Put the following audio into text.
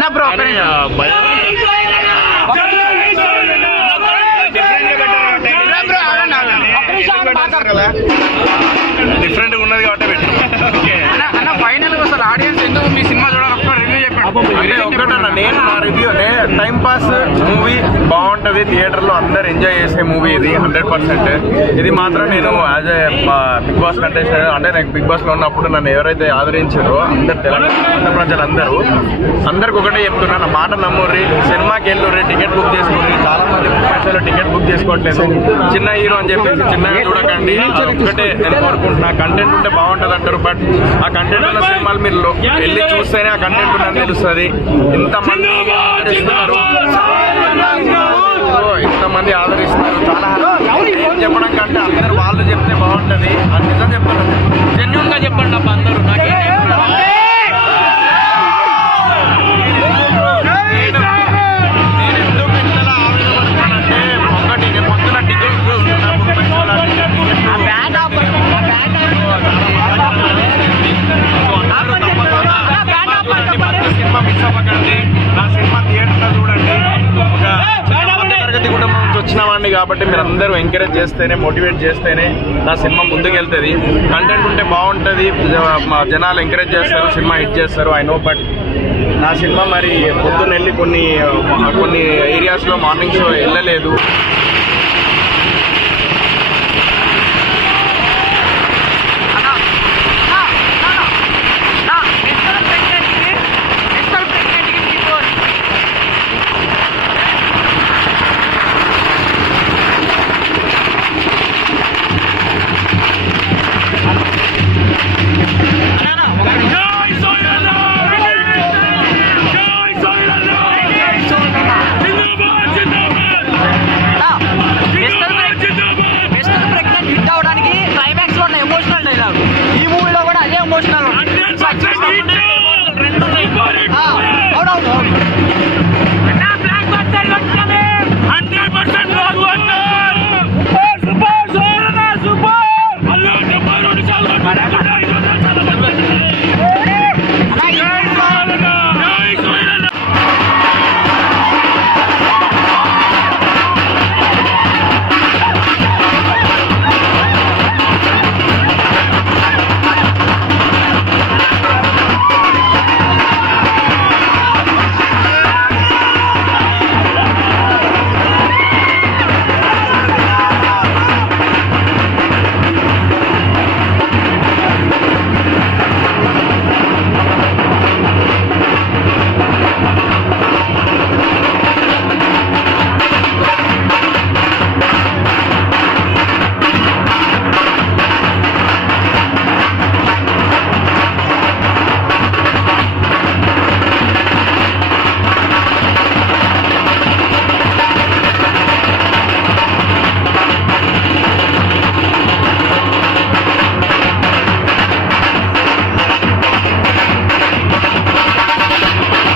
అన్న bro different గా ఉన్నది కాబట్టి అన్న ఫైనల్ గా అసలు ఆడియన్స్ ఎందుకు మీ సినిమా చూడాలి రివ్యూ చెప్పండి. ఒక్కటన్నా నేను నా రివ్యూ టైం పాస్ మూవీ బాగుంటది, థియేటర్ లో అందరు ఎంజాయ్ చేసే మూవీ ఇది 100%. ఇది మాత్రం నేను as a Bigg Boss contestant అంటే నాకు బిగ్ బాస్ లో ఉన్నప్పుడు నన్ను ఎవరైతే ఆదరించారో అందరు తెలంగాణ ప్రజలందరూ అందరికి ఒకటే చెప్తున్నా, నా మాట నమ్ముర్రి, సినిమాకి వెళ్ళుర్రి, టికెట్ బుక్ చేసుకోండి. చాలా మంది ప్రపంచంలో టికెట్ బుక్ చేసుకోవట్లేదు, చిన్న హీరో అని చెప్పేసి చిన్నగా చూడకండి. ఒకటే నేను కోరుకుంటున్నా, కంటెంట్ ఉంటే బాగుంటది అంటారు, బట్ ఆ కంటెంట్ ఉన్న సినిమాలు మీరు వెళ్ళి చూస్తేనే ఆ కంటెంట్ ఉన్నది తెలుస్తుంది. ఇంతమంది ఆదరిస్తున్నారు, ఇంతమంది ఆదరిస్తున్నారు, చాలా చెప్పడం కంటే అందరూ వాళ్ళు చెప్తే బాగుంటది అని నిజం చెప్తున్నారు. జెన్యూన్ గా చెప్పండి అబ్బా అందరూ. సినిమా మిస్ అవ్వకండి, నా సినిమా థియేటర్లో చూడండి. ఒక తరగతి కుటుంబం నుంచి వచ్చిన వాడిని కాబట్టి మీరు అందరూ ఎంకరేజ్ చేస్తేనే, మోటివేట్ చేస్తేనే నా సినిమా ముందుకెళ్తుంది. కంటెంట్ ఉంటే బాగుంటుంది, జనాలు ఎంకరేజ్ చేస్తారు, సినిమా హిట్ చేస్తారు, ఐ నో. బట్ నా సినిమా మరి పొద్దున్న వెళ్ళి కొన్ని ఏరియాస్లో మార్నింగ్ షో వెళ్ళలేదు.